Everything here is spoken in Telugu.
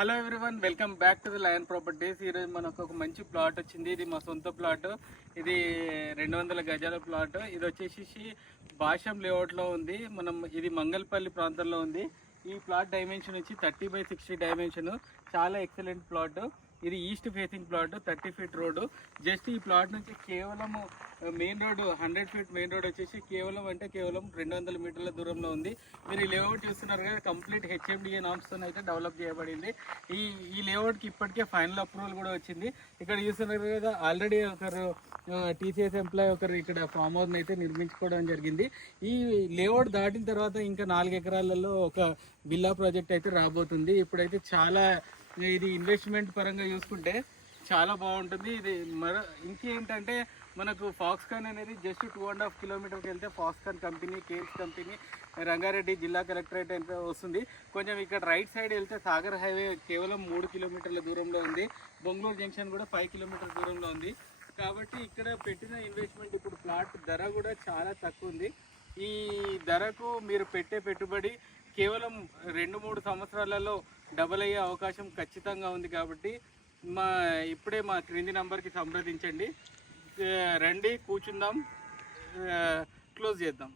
Hello everyone, welcome back to the lion properties. ఈరోజు మనకు ఒక మంచి ప్లాట్ వచ్చింది. ఇది మా సొంత ప్లాట్. ఇది 200 గజాల ప్లాట్. ఇది వచ్చేసి భాషం లేఅవుట్లో ఉంది. ఇది మంగళపల్లి ప్రాంతంలో ఉంది. ఈ ప్లాట్ డైమెన్షన్ వచ్చి 30/60 డైమెన్షన్. చాలా ఎక్సలెంట్ ప్లాట్. ఇది east facing plot, 30 feet road. Just ఈ ప్లాట్ నుంచి కేవలం main road 100 feet main road వచ్చేసి కేవలం 200 మీటర్ల దూరంలో ఉంది. మీరు ఈ లేఅవుట్ చూస్తున్నారు కదా, కంప్లీట్ హెచ్ఎండిఏ నామ్స్తో అయితే డెవలప్ చేయబడింది. ఈ లేఅవుట్కి ఇప్పటికే ఫైనల్ అప్రూవల్ కూడా వచ్చింది. ఇక్కడ చూస్తున్నారు కదా, ఆల్రెడీ ఒకరు టీసీఎస్ ఎంప్లాయ్ ఒకరు ఇక్కడ ఫామ్ హౌస్ని అయితే నిర్మించుకోవడం జరిగింది. ఈ లేఅవుట్ దాటిన తర్వాత ఇంకా 4 ఎకరాలలో ఒక విల్లా ప్రాజెక్ట్ అయితే రాబోతుంది. ఇప్పుడైతే చాలా ఇది ఇన్వెస్ట్మెంట్ పరంగా చూసుకుంటే చాలా బాగుంటుంది. ఇది ఇంకేంటంటే మనకు ఫాక్స్కాన్ అనేది జస్ట్ 2.5 కిలోమీటర్కి వెళ్తే ఫాక్స్కాన్ కంపెనీ, కేల్స్ కంపెనీ, రంగారెడ్డి జిల్లా కలెక్టరేట్ అయితే వస్తుంది. కొంచెం ఇక్కడ రైట్ సైడ్ వెళ్తే సాగర్ హైవే కేవలం 3 కిలోమీటర్ల దూరంలో ఉంది. బొంగళూరు జంక్షన్ కూడా 5 కిలోమీటర్ల దూరంలో ఉంది. కాబట్టి ఇక్కడ పెట్టిన ఇన్వెస్ట్మెంట్ ఇప్పుడు ప్లాట్ ధర కూడా చాలా తక్కువ ఉంది. ఈ ధరకు మీరు పెట్టే పెట్టుబడి కేవలం 2-3 సంవత్సరాలలో డబల్ అయ్యే అవకాశం ఖచ్చితంగా ఉంది. కాబట్టి ఇప్పుడే మా క్రింది నంబర్కి సంప్రదించండి. రండి, కూర్చుందాం, క్లోజ్ చేద్దాం.